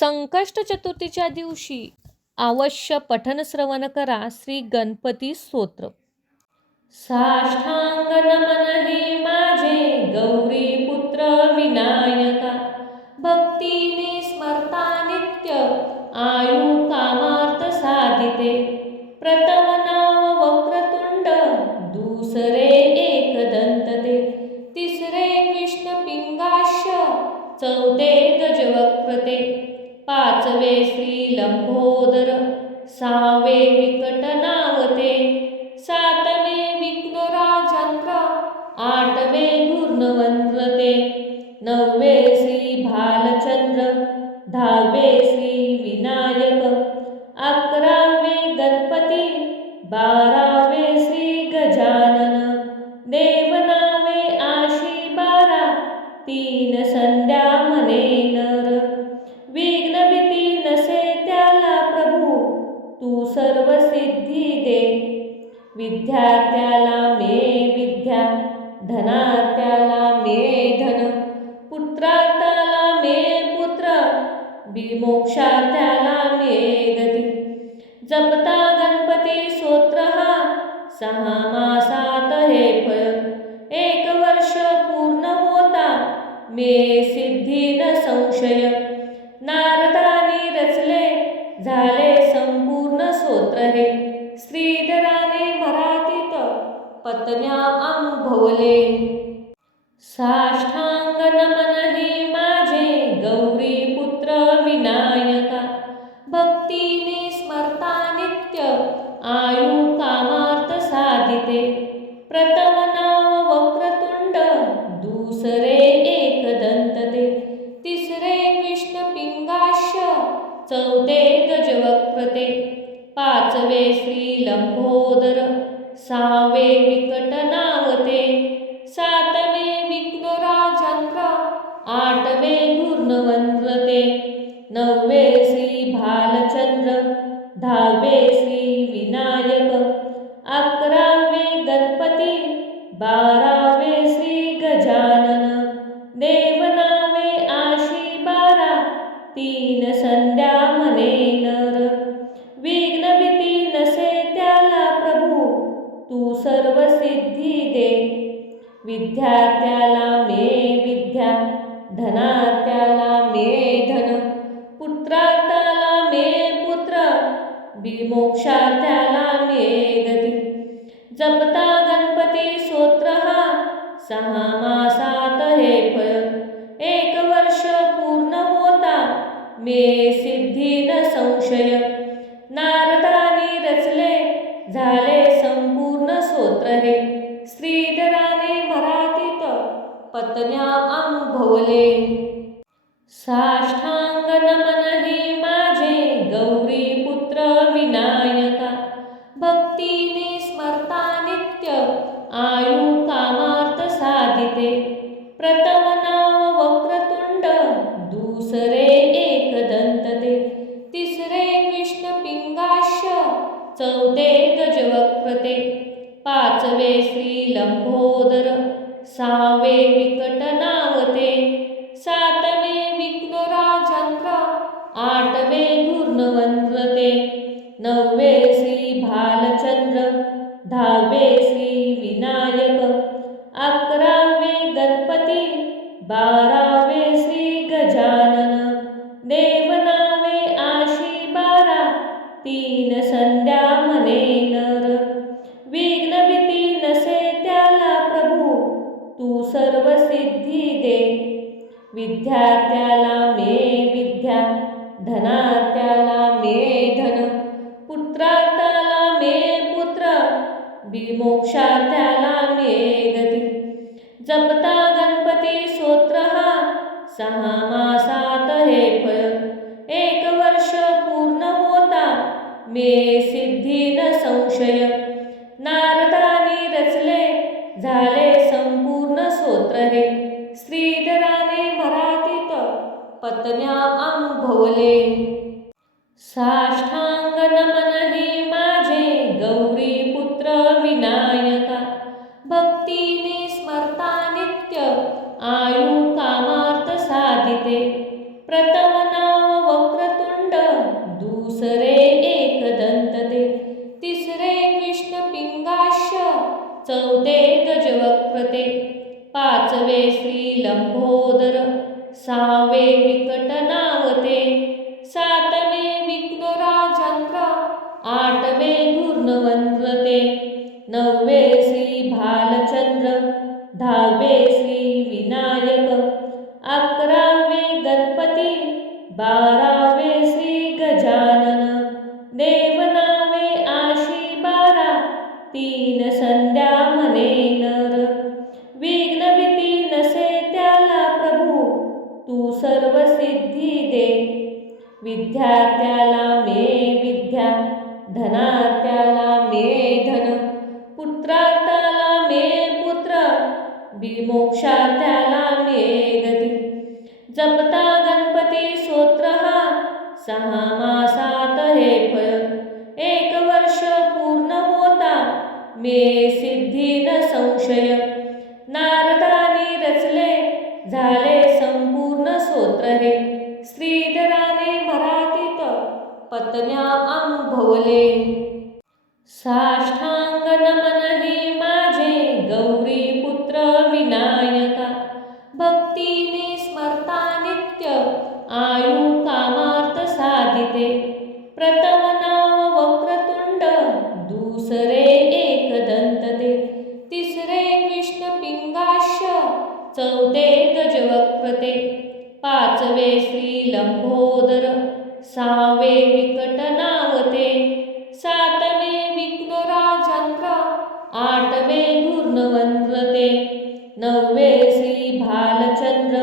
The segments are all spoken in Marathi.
संकष्ट चतुर्थीच्या दिवशी अवश्य पठन श्रवण करा श्री गणपती स्तोत्र. साष्टांग नमन हे माझे गौरी पुत्र विनायका, भक्तीने स्मरता नित्य आयु कामार्थ साधिते. प्रथम नाव वक्रतुंड, दुसरे एकदंत ते, तिसरे कृष्ण पिंगाक्ष, चौथे गजवक्र ते, पाचवे श्री लंबोदर, सहावे विकट नावते, सातवे विघ्नराजांद्र, आठवे धूर्णवंद्र ते, नववे श्री भालचंद्र, दहावे श्री विनायक, अकरावे गणपती, बारावे श्री गजानन, देवनावे आशी बारा, तीन संध्या म्हणे नर. विघ्न भीती नसे त्याला प्रभू, तू सर्व सिद्धी दे. विद्यार्थ्याला मे विद्या, धनार्थ्याला मे धन, पुत्रार्थाला मे पुत्र, मोक्षार्थ्याला मे गती. जपता गणपती स्तोत्र हा, 6 मासात हे फळ. 1 वर्ष पूर्ण होता, मे सिद्धी न संशय. नारदानी रचले, झाले संपूर्ण स्तोत्र हे. श्रीधराने मराठीत पत्न्या अनुभवले. साष्टांग नमन हे माझे गौरी पुत्र विनायका, भक्तीने स्मरता नित्य आयु कामार्थ साधिते. प्रथम नाव वक्रतुंड, दुसरे एकदंत ते, तिसरे कृष्ण पिंगाक्ष, चौथे गजवक्र ते, पाचवे श्री लंबोदर, सहावे विकट नावते, सातवे विघ्नराजांद्र, आठवे धूर्णवंद्र ते, नववे श्री भालचंद्र, दहावे श्री विनायक, अकरावे गणपती, बारावे श्री गजानन, देवनावे आशी बारा, तीन संध्या म्हणे नर. विघ्न भीती नसे त्याला प्रभू, तू सर्व सिद्धी दे. विद्यार्थ्याला मे विद्या, धनार्थ्याला मे धन, पुत्रार्थाला मे पुत्र, मोक्षार्थ्याला मे गती. जपता गणपती स्तोत्र हा, 6 मासात हे फळ. 1 वर्ष पूर्ण होता, मे सिद्धी न संशय. नारदानी रचले, झाले संपूर्ण स्तोत्र हे. श्रीधराने मराठीत पत्न्या अनुभवले. साष्टांग नमन हे माझे गौरी पुत्र विनायका, भक्तीने स्मरता नित्य आयु कामार्थ साधिते. प्रथम नाव वक्रतुंड, दुसरे एकदंत ते, तिसरे कृष्ण पिंगाक्ष, चौथे गजवक्र ते, पाचवे श्री लंबोदर, सहावे विकट नावते, सातवे विघ्नराजांद्र, आठवे धूर्णवंद्र ते, नववे श्री भालचंद्र, दहावे श्री विनायक, अकरावे गणपती, बारावे श्री गजानन, देवनावे आशी बारा, तीन संध्या म्हणे नर. विघ्न भीती नसे त्याला प्रभू, तू सर्व सिद्धी दे. विद्यार्थ्याला मे विद्या, धनार्थ्याला मे धन, पुत्रार्थाला मे पुत्र, मोक्षार्थ्याला मे गती. जपता गणपती स्तोत्र हा, 6 मासात हे फळ. 1 वर्ष पूर्ण होता, मे सिद्धी न संशय. नारदानी रचले, झाले संपूर्ण स्तोत्र हे. श्रीधराने मराठीत पत्न्या अनुभवले. साष्टांग नमन हे माझे गौरी पुत्र विनायका, भक्तीने स्मरता नित्य आयु कामार्थ साधिते. प्रथम नाव वक्र श्री लंबोदर, 6वे विकट नावते, 7वे विघ्न राजांत्र, 8वे धूर्णवंद्रते, 9वे श्री भालचंद्र, 10वे श्री विनायक, 11वे गणपती, 12वे श्री गजानन, देवनावे आशी 12, 3 संध्या म्हणे नर. विघ्न भीती नसे त्याला प्रभू, तू सर्व सिद्धी दे. विद्यार्थ्याला मे विद्या, धनार्थ्याला मे धन, पुत्रार्थाला मे पुत्र, मोक्षार्थ्याला मे गती. जपता गणपती स्तोत्र हा, 6 मासात हे फळ. 1 वर्ष पूर्ण होता, मे सिद्धी न संशय. नारदानी रचले, झाले संपूर्ण स्तोत्र हे. श्रीधराने मराठीत पत्न्या अनुभवले. साष्टांग नमन हे माझे गौरी पुत्र विनायका, भक्तीने स्मरता नित्य, आयु कामार्थ साधिते. प्रथम नाव वक्रतुंड, दुसरे एकदंत ते, तिसरे कृष्ण पिंगाक्ष, चौथे गजवक्र ते, 5वे श्री लंबोदर, 6वे विकट नावते, 7वे विघ्न राजांत्र, 8वे धूर्णवंद्रते, 9वे श्री भालचंद्र,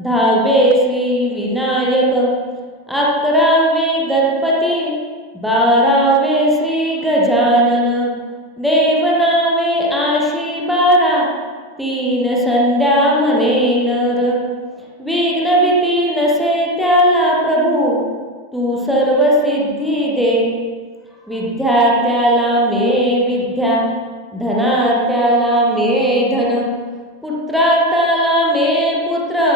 10वे श्री विनायक, 11वे गणपती, 12वे श्री गजानन, देवनावे आशी 12, 3 संध्या म्हणे नर. विघ्न भीती नसे त्याला प्रभू, तू सर्व सिद्धी दे. विद्यार्थ्याला मे विद्या, धनार्थ्याला मे धन, पुत्रार्थाला मे पुत्र,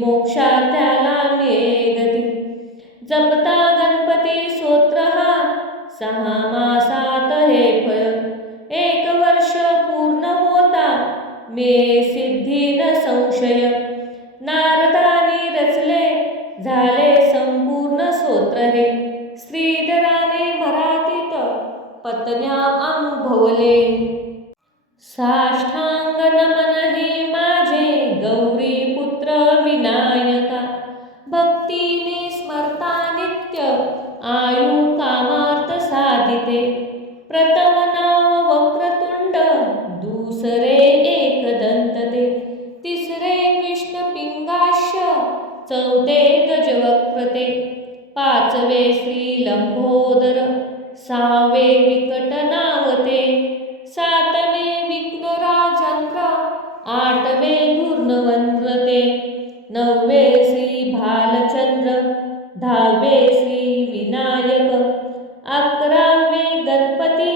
मोक्षार्थ्याला मे गती. जपता गणपती स्तोत्र हा, 6 मासात हे फळ. 1 वर्ष पूर्ण होता, मे सिद्धी न संशय. नारदानी रचले, झाले संपूर्ण स्तोत्र हे. श्रीधराने मराठीत पत्न्या अनुभवले. साष्टांग नमन हे माझे गौरी पुत्र विनायका, भक्तीने स्मरता नित्य, आयु कामार्थ साधिते. प्रथम नाव वक्रतुंड, दुसरे एकदंत ते, तिसरे कृष्ण पिंगाक्ष, चौथे गजवक्र ते, 5वे श्री लंबोदर, 6वे विकट नावते, 7वे विघ्न राजांत्र, 8वे धूर्णवंद्रते, 9वे श्री भालचंद्र, 10वे श्री विनायक, 11वे गणपती,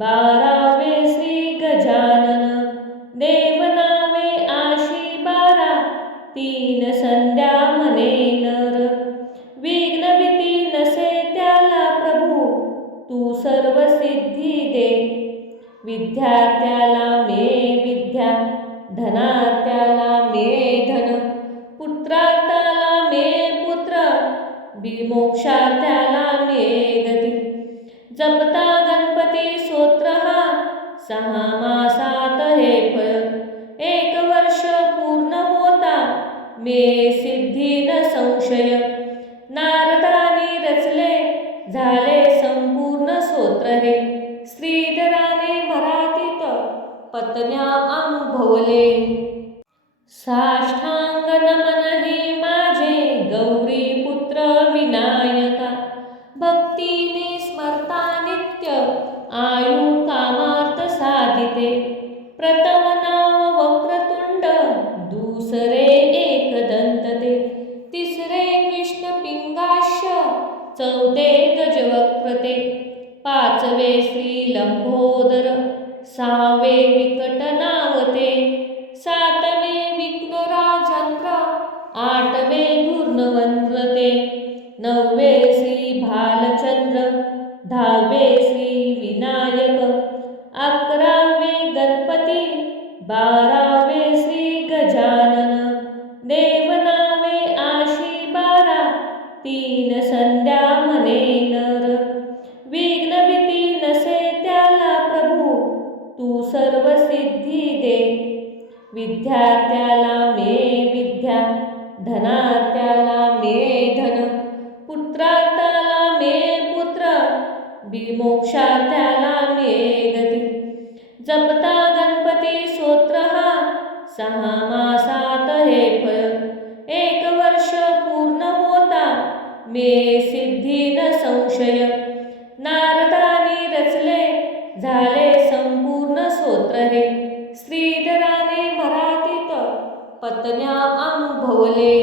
12वे श्री गजानन, देवनावे आशी 12, 3 संध्या म्हणे नर. विघ्न भीती नसे त्याला प्रभू, तू सर्व सिद्धी दे. विद्यार्थ्याला मे विद्या, धनार्थ्याला मे धन, पुत्रार्थाला मे पुत्र, मोक्षार्थ्याला मे गती. जपता गणपती स्तोत्र हा, 6 मासात हे फळ. 1 वर्ष पूर्ण होता, मे सिद्धी न संशय. नारदानी रचले, झाले संपूर्ण स्तोत्र हे. श्रीधराने मराठीत पत्न्या अनुभवले. साष्टांग नमन हे माझे गौरी पुत्र विनायका, भक्तीने स्मरता नित्य, आयु कामार्थ साधिते. प्रथम नाव वक्रतुंड, दुसरे एकदंत ते, तिसरे कृष्ण पिंगाक्ष, चौथे गजवक्र ते, 5वे श्री लंबोदर, 6वे विकट नावते, 7वे विघ्न राजांत्र, 8वे धूर्णवंद्रते, 9वे श्री भालचंद्र, 10वे श्री विनायक, 11वे गणपती, 12वे श्री विद्यार्थ्याला मिळे विद्या, धनार्थ्याला मिळे धन, पुत्रार्थाला मिळे पुत्र, मोक्षार्थ्याला मिळे गती. जपता गणपती स्तोत्र हा 6 मासात हे फळ, 1 वर्ष पूर्ण होता मिळे सिद्धी न संशय. नारदानी रचले झाले संपूर्ण स्तोत्र हे, श्रीधराने मराठीत पत्न्या अनुभवले.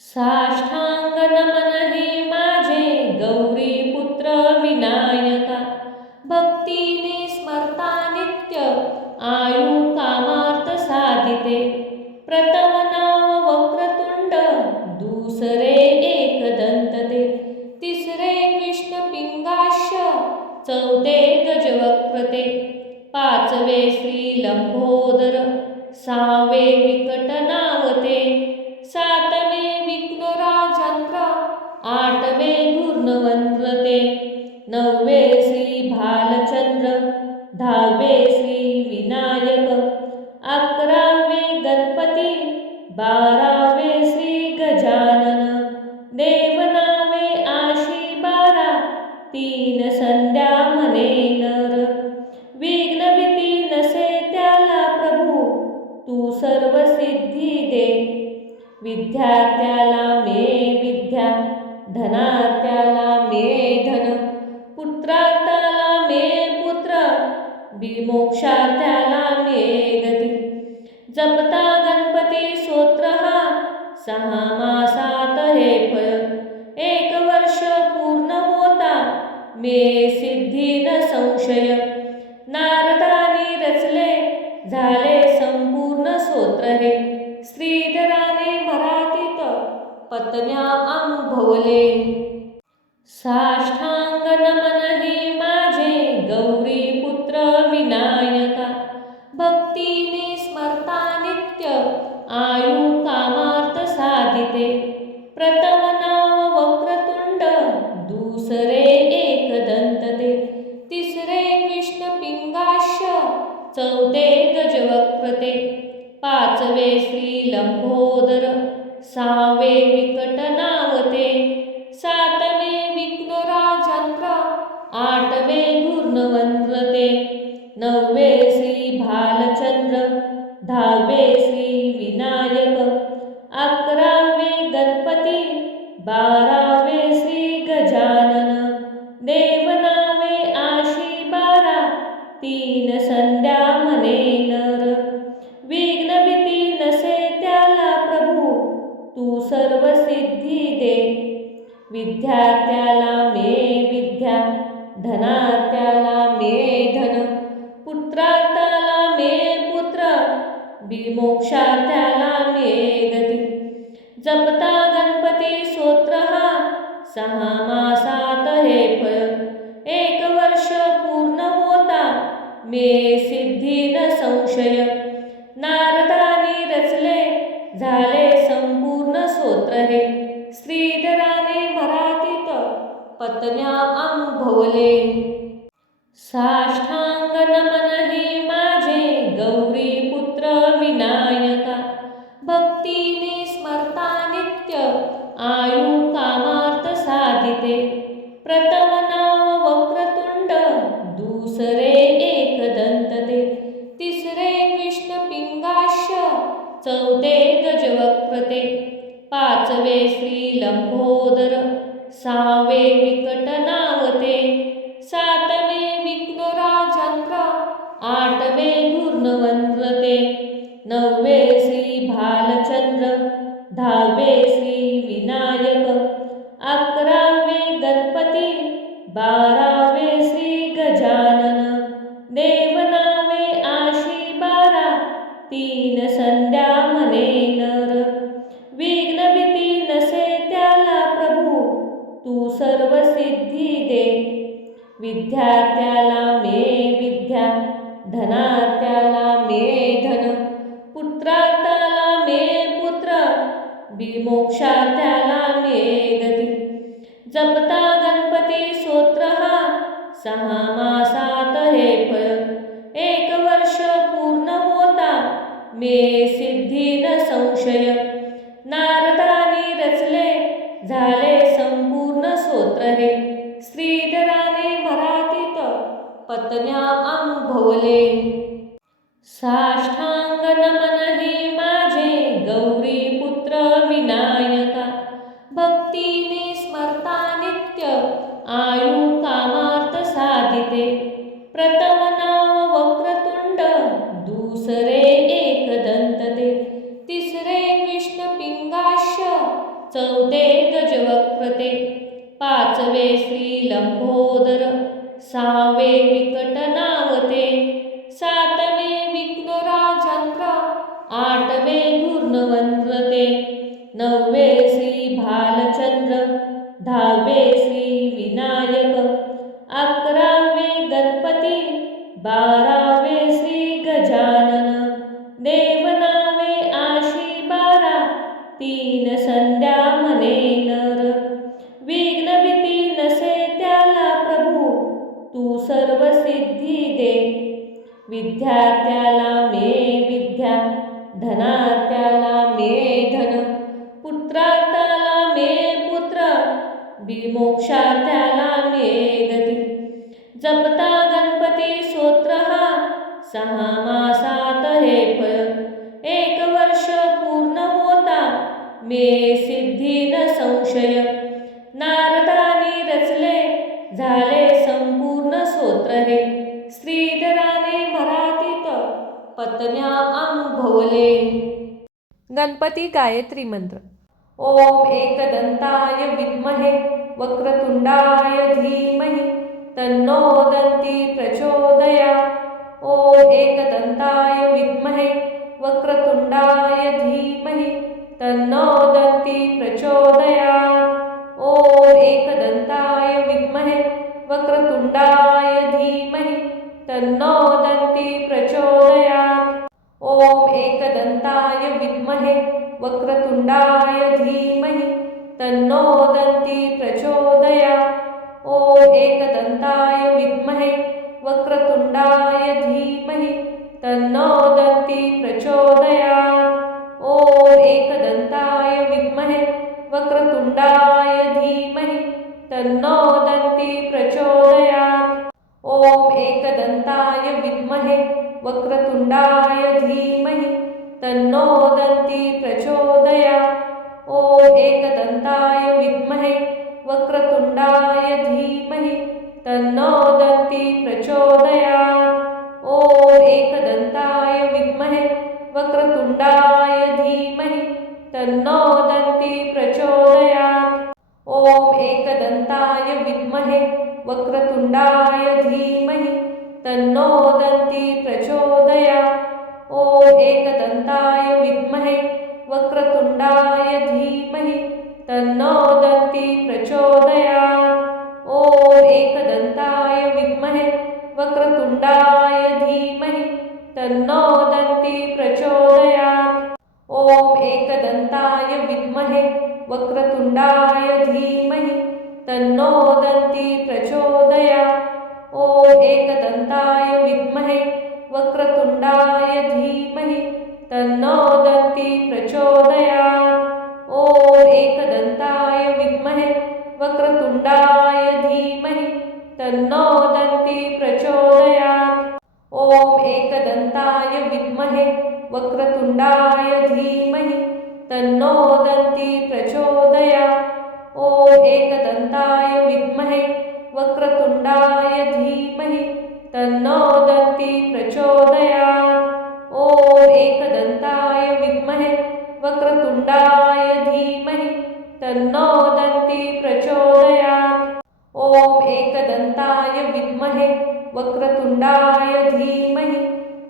साष्टांग नमन हे माझे गौरी पुत्र विनायका, भक्तीने स्मरता नित्य आयु कामार्थ साधिते. प्रथम नाव वक्रतुंड, दुसरे एकदंत ते, तिसरे कृष्ण पिंगाक्ष, चौथे गजवक्र ते, पाचवे श्री लंबोदर, 6वे विकट नाव ते, 7वे विघ्नराजचंद्र, 8वे धूर्णवंद्र ते, 9वे श्री भालचंद्र, 10वे श्री विनायक, 11वे गणपती, 12वे श्री गजानन. देवनामे आशी 12, 3 संध्या म्हणे नर. विघ्न भीती नसे त्याला प्रभू, तू सर्व सिद्धी दे. विद्यार्थ्याला मिळे विद्या, धनार्थ्याला मिळे धन, पुत्रार्थाला मिळे पुत्र, मोक्षार्थ्याला मिळे गती. जपता गणपती स्तोत्र हा 6 मासात हे फळ, 1 वर्ष पूर्ण होता मिळे सिद्धी न संशय. नारदानी रचले झाले संपूर्ण स्तोत्र हे, श्रीधराने मराठीत पत्न्या अनुभवले. साष्टांग नमन हे माझे गौरी पुत्र विनायका, भक्तीने स्मरता नित्य आयु कामार्थ साधिते. प्रथम नाव वक्रतुंड, दुसरे एकदंत ते, तिसरे कृष्ण पिंगाक्ष, चौथे गजवक्र ते, पाचवे श्री लंबोदर, 6वे विकट नाव ते, 7वे विघ्नराजचंद्र, 8वे धूर्णवंद्र ते, 9वे श्री भालचंद्र, 10वे श्री विनायक, 11वे गणपती, 12वे श्री गजानन. देवनामे आशी 12, 3 संध्या म्हणे नर. विघ्न भीती नसे त्याला प्रभू, तू सर्व सिद्धी दे. विद्यार्थ्याला मिळे विद्या, धनार्थ्याला मिळे धन, पुत्रार्थाला मिळे पुत्र, मोक्षार्थ्याला मिळे गती. जपता गणपती स्तोत्र हा 6 मासात हे फळ, 1 वर्ष पूर्ण होता मिळे सिद्धी न संशय. नारदानी रचले झाले संपूर्ण स्तोत्र हे, श्रीधराने मराठीत पत्न्या अनुभवले. साष्टांग नमन हे माझे गौरी पुत्र विनायका, भक्तीने स्मरता नित्य आयु कामार्थ साधिते. प्रथम नाव वक्रतुंड, दुसरे एकदंत ते, तिसरे कृष्ण पिंगाक्ष, चौथे गजवक्र ते, पाचवे श्री लंबोदर, 6वे विकट नाव ते, 7वे विघ्नराजचंद्र, 8वे धूर्णवंद्र ते, 9वे श्री भालचंद्र, 10वे श्री विनायक, 11वे गणपती, 12वे श्री गजानन. देवनामे आशी 12, 3 संध्या म्हणे नर. विघ्न भीती नसे त्याला प्रभू, तू सर्व सिद्धी दे. विद्यार्थ्याला मिळे विद्या, धनार्थ्याला मिळे धन, पुत्रार्थाला मिळे पुत्र, मोक्षार्थ्याला मिळे गती. जपता गणपती स्तोत्र हा 6 मासात हे फळ, 1 वर्ष पूर्ण होता मे सिद्धी न संशय. नारदानी रचले झाले संपूर्ण स्तोत्र हे. श्रीधराने मराठीत पत्न्या अनुभवले. साष्टांग नमन हे माझे गौरी पुत्र विनायका. भक्तीने स्मरता नित्य आयु कामार्थ साधिते. प्रथम नाव वक्रतुंड दुसरे एकदंत ते. तिसरे कृष्ण पिंगाक्ष चौथे गजवक्र ते. पाचवे श्री लंबोदर सहावे विकट नाव ते. सातवे विघ्नराजेंद्र आठवे धूर्णवंद्र ते. नववे श्री भालचंद्र दहावे श्री विनायक. अकरावे गणपती बारावे श्री गजानन. देवनावे आशी बारा तीन संध्या म्हणे नर. विघ्न भीती नसे त्याला प्रभू तू सर्व सिद्धी दे. विद्यार्थ्याला मे विद्या धनार्थ्याला मे धन. पुत्रार्थाला मे पुत्र विमोक्षार्थ्याला मे गती. जपता गणपती स्तोत्र हा 6 मासात हे फळ. 1 वर्ष पूर्ण होता मे सिद्धी न संशय. नारदानी रचले झाले संपूर्ण स्तोत्र हे. श्रीधराने मराठीत पत्न्या अनुभवले. गणपती गायत्री मंत्र. ओम एकदंताय विद्महे वक्रतुंडाय धीमहि तन्नो दन्ती प्रचोदयात्. ओम एकदंताय विद्महे वक्रतुंडाय धीमहि तन्नो दन्ती प्रचोदयात्. ओम एकदंताय विद्महे वक्रतुंडाय धीमहि तन्नो दन्ती प्रचोदयात्. ओम एकदंताय विद्महे वक्रतुंडाय धीमहि तन्नो दन्ती प्रचोदयात्. ओम एकदंताय विद्महे वक्रतुंडाय धीमहि तन्नो दन्ती प्रचोदयात्. ओम एकदंताय विद्महे वक्रतुंडाय धीमहि तन्नो दन्ती प्रचोदयात्. ओम एकदंताय विद्महे वक्रतुंडाय धीमहि तन्नो दन्ती प्रचोदयात्. ओम एकदंताय विद्महे वक्रतुंडाय धीमहि तन्नो दन्ती प्रचोदयात्. ओम एकदंताय विद्महे वक्रतुंडाय धीमहि तन्नो दन्ती प्रचोदयात्. ओम एकदंताय विद्महे वक्रतुंडाय धीमहि तन्नो दन्ती प्रचोदयात्. ओम एकदंताय विद्महे वक्रतुंडाय धीमहि तन्नो दन्ती प्रचोदयात्. ओम एकदंताय विद्महे वक्रतुंडाय धीमहि तन्नो दन्ती प्रचोदयात्. ओम एकदंताय विद्महे वक्रतुंडाय धीमहि तन्नो दन्ती प्रचोदयात्. ओम एकदंताय विद्महे वक्रतुंडाय धीमहि तन्नो दन्ती प्रचोदयात्. ओम एकदंताय विद्महे वक्रतुंडाय धीमहि तन्नो दन्ती प्रचोदयात्. ओम एकदंताय विद्महे वक्रतुंडाय धीमहि तन्नो दन्ती प्रचोदयात्. ओम एकदंताय विद्महे वक्रतुंडाय धीमहि तन्नो दन्ती प्रचोदयात्. ओम एकदंताय विद्महे वक्रतुंडाय धीमहि तन्नो दन्ती प्रचोदयात्. ओम एकदंताय विद्महे वक्रतुंडाय धीमहि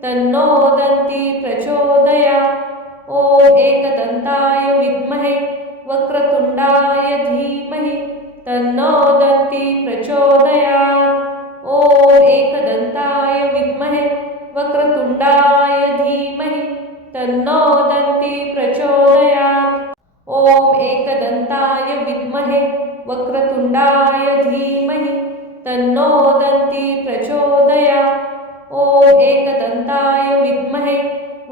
तन्नो दन्ती प्रचोदयात्. ओम एकदंताय विद्महे वक्रतुंडाय धीमहि तन्नो दन्ती प्रचोदयात्. ओम एकदंताय विद्महे वक्रतुंडाय धीमहि तन्नो दन्ती प्रचोदयात्. ओम एकदंताय विद्महे वक्रतुंडाय धीमहि तन्नो दन्ती प्रचोदयात्. ओम एकदंताय विद्महे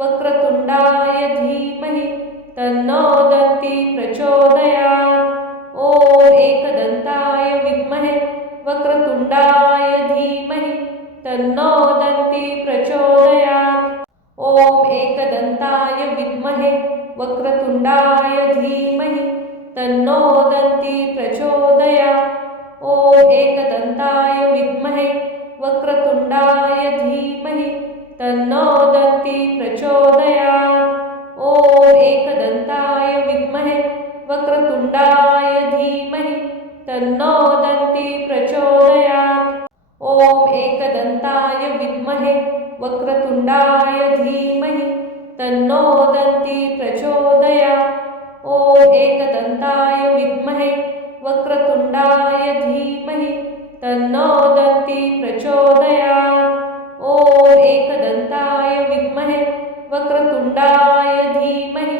वक्रतुंडाय धीमहि तन्नो दन्ती प्रचोदयात्। ॐ एकदन्ताय विद्महे वक्रतुंडाय धीमहि तन्नो दन्ती प्रचोदयात्। ॐ एकदन्ताय विद्महे वक्रतुंडाय धीमहि तन्नो दन्ती प्रचोदयात्। ॐ एकदन्ताय विद्महे वक्रतुंडाय धीमहि तन्नो दन्ती प्रचोदयात्। ॐ एकदन्ताय विद्महे वक्रतुंडाय धीमहि तन्नो दन्ती प्रचोदयात्। ॐ एकदन्ताय विद्महे वक्रतुंडाय धीमहि तन्नो दन्ती प्रचोदयात्। ॐ एकदन्ताय विद्महे वक्रतुंडाय धीमहि तन्नो दन्ती प्रचोदयात्। ॐ एकदन्ताय विद्महे वक्रतुंडाय धीमहि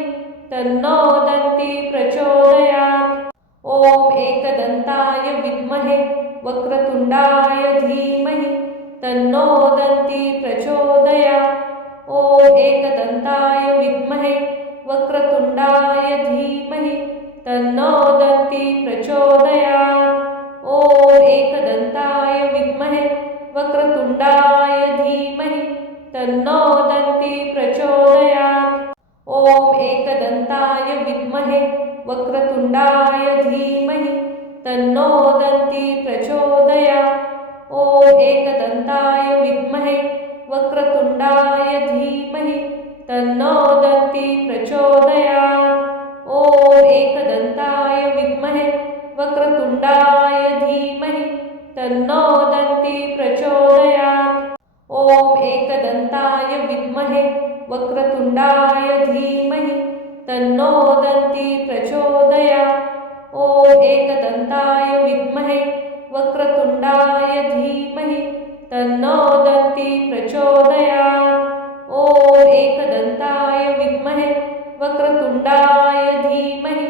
तन्नो दन्ती प्रचोदयात्। ॐ एकदन्ताय विद्महे वक्रतुंडाय धीमहि तन्नो दन्ती प्रचोदयात्। ॐ एकदन्ताय विद्महे वक्रतुंडाय धीमहि तन्नो दन्ती प्रचोदयात्। ॐ एकदन्ताय विद्महे वक्रतुंडाय धीमहि तन्नो दन्ती प्रचोदयात्। ॐ एकदन्ताय विद्महे वक्रतुंडाय धीमहि तन्नो दन्ती प्रचोदयात्। ॐ एकदन्ताय विद्महे वक्रतुंडाय धीमहि तन्नो दन्ती प्रचोदयात्। ॐ एकदन्ताय विद्महे वक्रतुंडाय धीमहि तन्नो दन्ती प्रचोदयात्। ॐ एकदन्ताय विद्महे वक्रतुंडाय धीमहि तन्नो दन्ती प्रचोदयात्। ॐ एकदन्ताय विद्महे वक्रतुंडाय धीमहि तन्नो दन्ती प्रचोदयात्। ॐ एकदन्ताय विद्महे वक्रतुंडाय धीमहि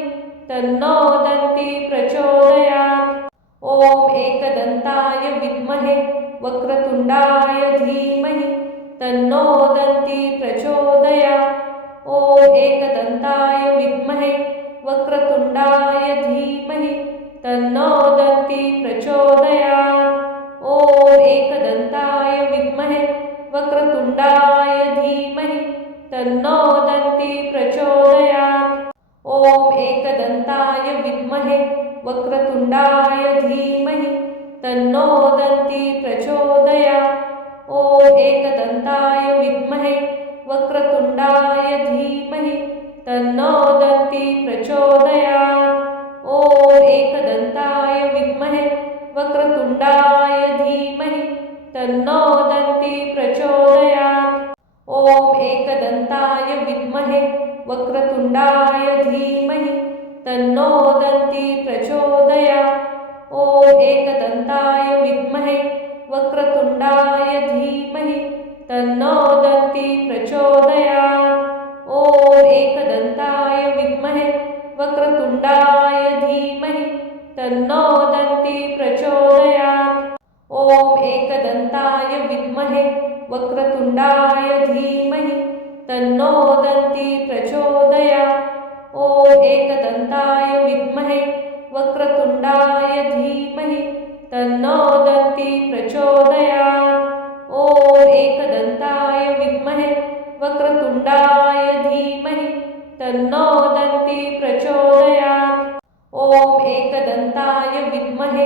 तन्नो दन्ती प्रचोदयात्। ॐ एकदन्ताय विद्महे वक्रतुंडाय धीमहि तन्नो दन्ती प्रचोदयात्। ॐ एकदन्ताय विद्महे वक्रतुंडाय धीमहि तन्नो दन्ती प्रचोदयात्। ॐ एकदन्ताय विद्महे वक्रतुंडाय धीमहि तन्नो दन्ती प्रचोदयात्। ॐ एकदन्ताय विद्महे वक्रतुंडाय धीमहि तन्नो दन्ती प्रचोदयात्। ॐ एकदन्ताय विद्महे वक्रतुंडाय धीमहि तन्नो दन्ती प्रचोदयात्। ॐ एकदन्ताय विद्महे वक्रतुंडाय धीमहि तन्नो दन्ती प्रचोदयात्। ॐ एकदन्ताय विद्महे वक्रतुंडाय धीमहि तन्नो दन्ती प्रचोदयात्। ॐ एकदन्ताय विद्महे वक्रतुंडाय धीमहि तन्नो दन्ती प्रचोदयात्। ॐ एकदन्ताय विद्महे वक्रतुंडाय धीमहि तन्नो दन्ती प्रचोदयात्। ॐ एकदन्ताय विद्महे वक्रतुंडाय धीमहि तन्नो दन्ती प्रचोदयात्। ॐ एकदन्ताय विद्महे वक्रतुंडाय धीमहि तन्नो दन्ती प्रचोदयात्। ॐ एकदन्ताय विद्महे वक्रतुंडाय धीमहि तन्नो दन्ती प्रचोदयात्। ॐ एकदन्ताय विद्महे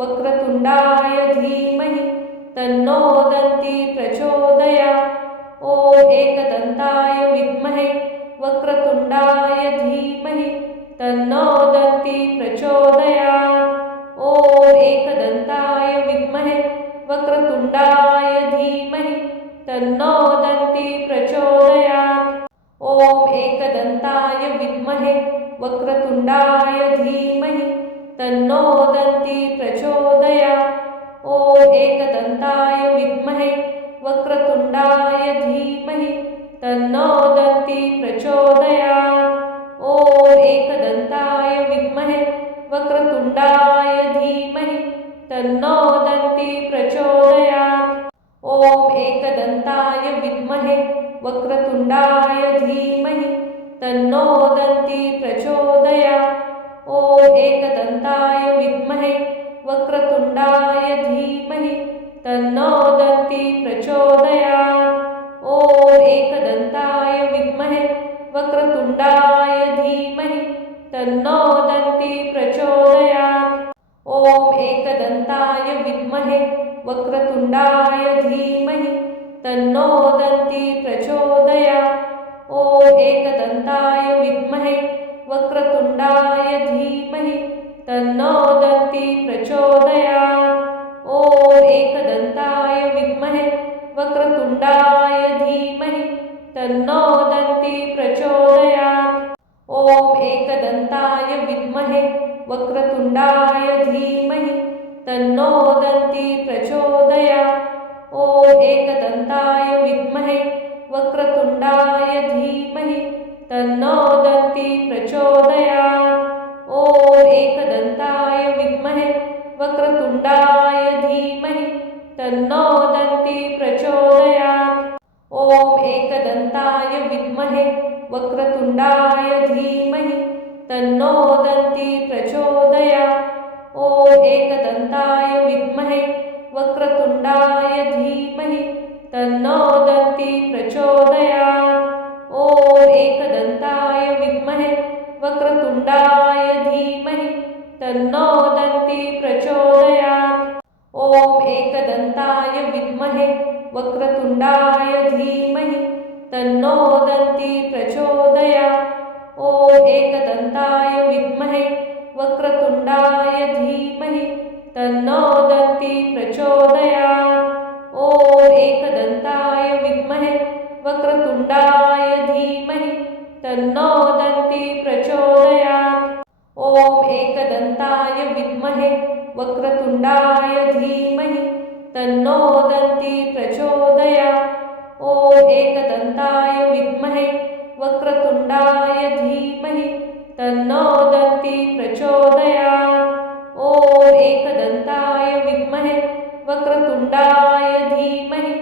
वक्रतुंडाय धीमहि तन्नो दन्ती प्रचोदयात्। ॐ एकदन्ताय विद्महे वक्रतुंडाय धीमहि तन्नो दन्ती प्रचोदयात्। ॐ एकदन्ताय विद्महे वक्रतुंडाय धीमहि तन्नो दन्ती प्रचोदयात्। ॐ एकदन्ताय विद्महे वक्रतुंडाय धीमहि तन्नो दन्ती प्रचोदयात्। ॐ एकदन्ताय विद्महे वक्रतुंडाय धीमहि तन्नो दन्ती प्रचोदयात्। ॐ एकदन्ताय विद्महे वक्रतुंडाय धीमहि तन्नो दन्ती प्रचोदयात्। ॐ एकदन्ताय विद्महे वक्रतुंडाय तन्नो दन्ती प्रचोदयात्। ॐ एकदन्ताय विद्महे वक्रतुण्डाय धीमहि तन्नो दन्ती प्रचोदयात्। ॐ एकदन्ताय विद्महे वक्रतुण्डाय धीमहि तन्नो दन्ती प्रचोदयात्। ॐ एकदन्ताय विद्महे वक्रतुण्डाय धीमहि तन्नो दन्ती प्रचोदयात्। ॐ एकदन्ताय विद्महे वक्रतुण्डाय धीमहि तन्नो दन्ती प्रचोदयात्। ॐ एकदन्ताय विद्महे वक्रतुण्डाय धीमहि तन्नो दन्ती प्रचोदयात्। ॐ एकदन्ताय विद्महे वक्रतुण्डाय धीमहि तन्नो दन्ती प्रचोदयात्। ॐ एकदन्ताय विद्महे वक्रतुण्डाय धीमहि तन्नो दन्ती प्रचोदयात्। ॐ एकदन्ताय विद्महे वक्रतुण्डाय धीमहि तन्नो दन्ती प्रचोदयात्। ॐ एकदन्ताय विद्महे वक्रतुण्डाय धीमहि तन्नो दन्ती प्रचोदयात्। ॐ एकदन्ताय विद्महे वक्रतुण्डाय धीमहि तन्नो दन्ती प्रचोदयात्। ॐ एकदन्ताय विद्महे वक्रतुण्डाय धीमहि तन्नो दन्ती प्रचोदयात्। ॐ एकदन्ताय विद्महे वक्रतुण्डाय धीमहि तन्नो दन्ती प्रचोदयात्। ॐ एकदन्ताय विद्महे वक्रतुण्डाय धीमहि तन्नो दन्ती प्रचोदयात्। ॐ एकदन्ताय विद्महे वक्रतुण्डाय धीमहि तन्नो दन्ती प्रचोदयात्। ॐ एकदन्ताय विद्महे वक्रतुण्डाय धीमहि तन्नो दन्ती प्रचोदयात्। ॐ एकदन्ताय विद्महे वक्रतुण्डाय धीमहि तन्नो दन्ती प्रचोदयात्। ॐ एकदन्ताय विद्महे वक्रतुण्डाय धीमहि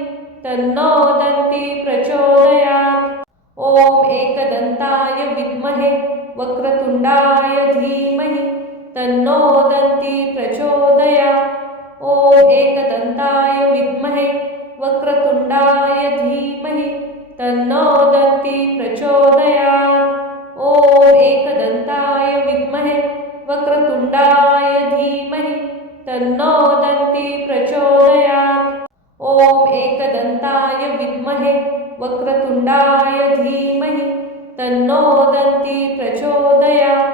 तन्नो दन्ती प्रचोदयात्। ॐ एकदन्ताय विद्महे वक्रतुण्डाय धीमहि तन्नो दन्ती प्रचोदयात्। ॐ एकदन्ताय विद्महे वक्रतुण्डाय धीमहि तन्नो दन्ती प्रचोदयात्। ॐ एकदन्ताय विद्महे वक्रतुण्डाय धीमहि तन्नो दन्ती प्रचोदयात्। ॐ एकदन्ताय विद्महे वक्रतुण्डाय धीमहि तन्नो दन्ती प्रचोदयात्।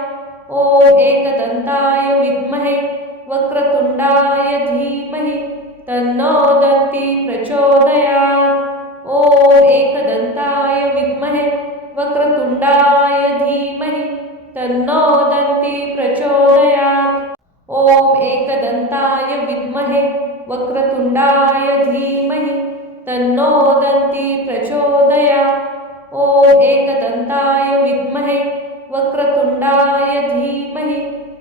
ॐ एकदन्ताय विद्महे वक्रतुण्डाय धीमहि तन्नो दन्ती प्रचोदयात्। ॐ एकदन्ताय विद्महे वक्रतुण्डाय धीमहि तन्नो दन्ती प्रचोदयात्। ॐ एकदन्ताय विद्महे वक्रतुण्डाय धीमहि तन्नो दन्ती प्रचोदयात्। ॐ एकदन्ताय विद्महे वक्रतुण्डाय धीमहि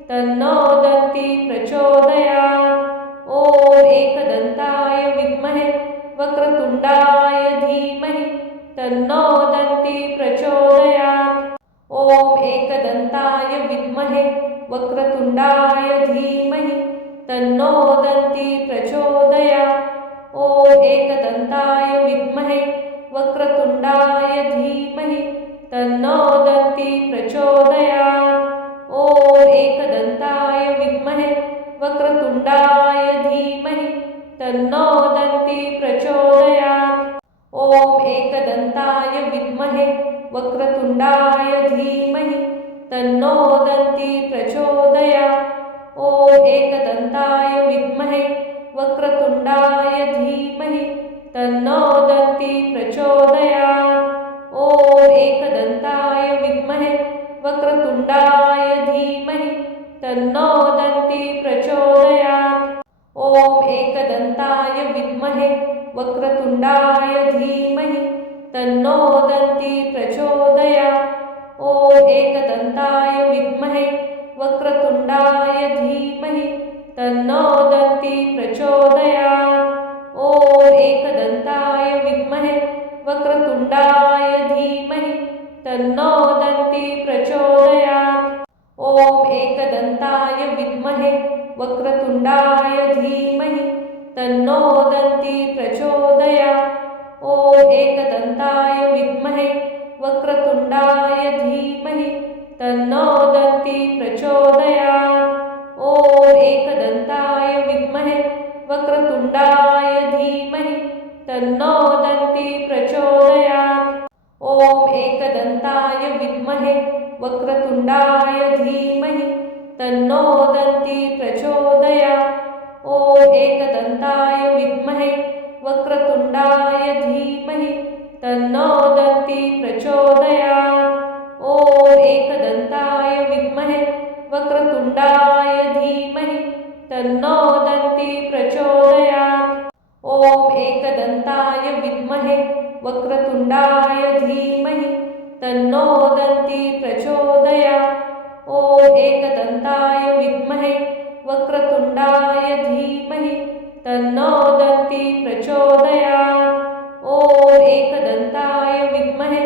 तन्नो दन्ती प्रचोदयात्। ॐ एकदन्ताय विद्महे वक्रतुण्डाय धीमहि तन्नो दन्ती प्रचोदयात्। ॐ एकदन्ताय विद्महे वक्रतुण्डाय धीमहि तन्नो दन्ती प्रचोदयात्। ॐ एकदन्ताय विद्महे वक्रतुण्डाय धीमहि तन्नो दन्ती प्रचोदयात्। ॐ एकदन्ताय विद्महे वक्रतुण्डाय धीमहि तन्नो दन्ती प्रचोदयात्। ॐ एकदन्ताय विद्महे वक्रतुण्डाय धीमहि तन्नो दन्ती प्रचोदयात्। ॐ एकदन्ताय विद्महे वक्रतुण्डाय धीमहि तन्नो दन्ती प्रचोदयात्। ॐ एकदन्ताय विद्महे वक्रतुण्डाय धीमहि तन्नो दन्ती प्रचोदयात्। ॐ एकदन्ताय विद्महे वक्रतुण्डाय धीमहि तन्नो दन्ती प्रचोदयात्। ॐ एकदन्ताय विद्महे वक्रतुण्डाय धीमहि तन्नो दन्ती प्रचोदयात्। ॐ एकदन्ताय विद्महे वक्रतुण्डाय धीमहि तन्नो दन्ती प्रचोदयात्। ॐ एकदन्ताय विद्महे वक्रतुण्डाय धीमहि तन्नो दन्ती प्रचोदयात्। ॐ एकदन्ताय विद्महे वक्रतुण्डाय धीमहि तन्नो दन्ती प्रचोदयात्। ॐ एकदन्ताय विद्महे वक्रतुण्डाय धीमहि तन्नो दन्ती प्रचोदयात्। ॐ एकदन्ताय विद्महे वक्रतुण्डाय धीमहि तन्नो दन्ती प्रचोदयात्। ॐ एकदन्ताय विद्महे वक्रतुण्डाय धीमहि तन्नो दन्ती प्रचोदयात्। ॐ एकदन्ताय विद्महे वक्रतुण्डाय धीमहि तन्नो दन्ती प्रचोदयात्। ॐ एकदन्ताय विद्महे वक्रतुण्डाय धीमहि तन्नो दन्ती प्रचोदयात्। ॐ एकदन्ताय विद्महे वक्रतुण्डाय धीमहि तन्नो दन्ती प्रचोदयात्। ॐ एकदन्ताय विद्महे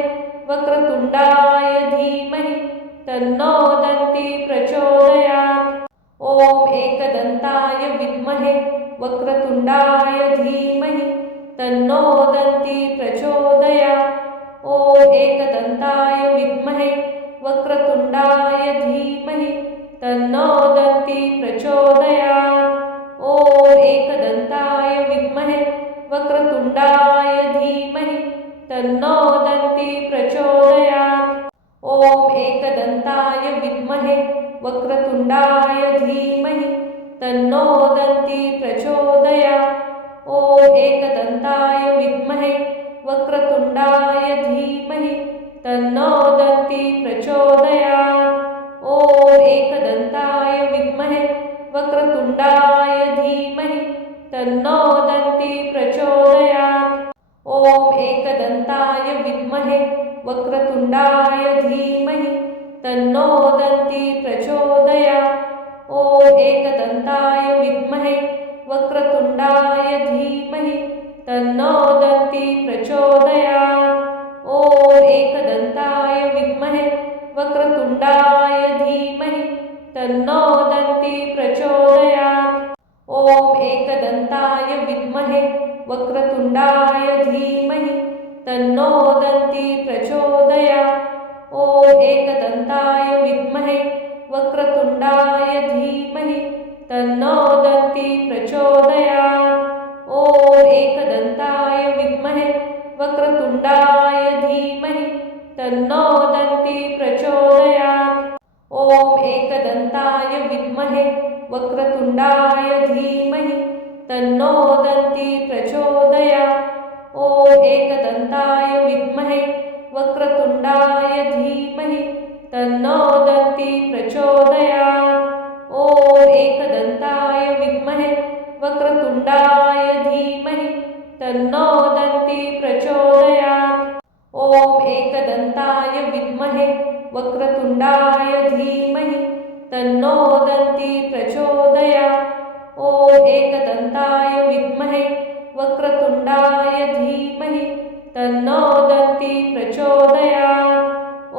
वक्रतुण्डाय धीमहि तन्नो दन्ती प्रचोदयात्। ॐ एकदन्ताय विद्महे वक्रतुण्डाय धीमहि तन्नो दन्ती प्रचोदयात्। ॐ एकदन्ताय विद्महे वक्रतुण्डाय धीमहि तन्नो दन्ती प्रचोदयात्। ॐ एकदन्ताय विद्महे वक्रतुण्डाय धीमहि तन्नो दन्ती प्रचोदयात्। ॐ एकदन्ताय विद्महे वक्रतुण्डाय धीमहि तन्नो दन्ती प्रचोदयात्। ॐ एकदन्ताय विद्महे वक्रतुण्डाय धीमहि तन्नो दन्ती प्रचोदयात्। ॐ एकदन्ताय विद्महे वक्रतुण्डाय धीमहि तन्नो दन्ती प्रचोदयात्। ॐ एकदन्ताय विद्महे वक्रतुण्डाय धीमहि तन्नो दन्ती प्रचोदयात्। ॐ एकदन्ताय विद्महे वक्रतुण्डाय धीमहि तन्नो दन्ती प्रचोदयात्। ॐ एकदन्ताय विद्महे वक्रतुण्डाय धीमहि तन्नो दन्ती प्रचोदयात्। ॐ एकदन्ताय विद्महे वक्रतुण्डाय धीमहि तन्नो दन्ती प्रचोदयात्। ॐ एकदन्ताय विद्महे वक्रतुण्डाय धीमहि तन्नो दन्ती प्रचोदयात्। ॐ एकदन्ताय विद्महे वक्रतुण्डाय धीमहि तन्नो दन्ती प्रचोदयात्। ॐ एकदन्ताय विद्महे वक्रतुण्डाय धीमहि तन्नो दन्ती प्रचोदयात्। ॐ एकदन्ताय विद्महे वक्रतुण्डाय धीमहि तन्नो दन्ती प्रचोदयात्। ॐ एकदन्ताय विद्महे वक्रतुण्डाय धीमहि तन्नो दन्ती प्रचोदयात्। ॐ एकदन्ताय विद्महे वक्रतुण्डाय धीमहि तन्नो दन्ती प्रचोदयात्। ॐ एकदन्ताय विद्महे वक्रतुण्डाय धीमहि तन्नो दन्ती प्रचोदयात्।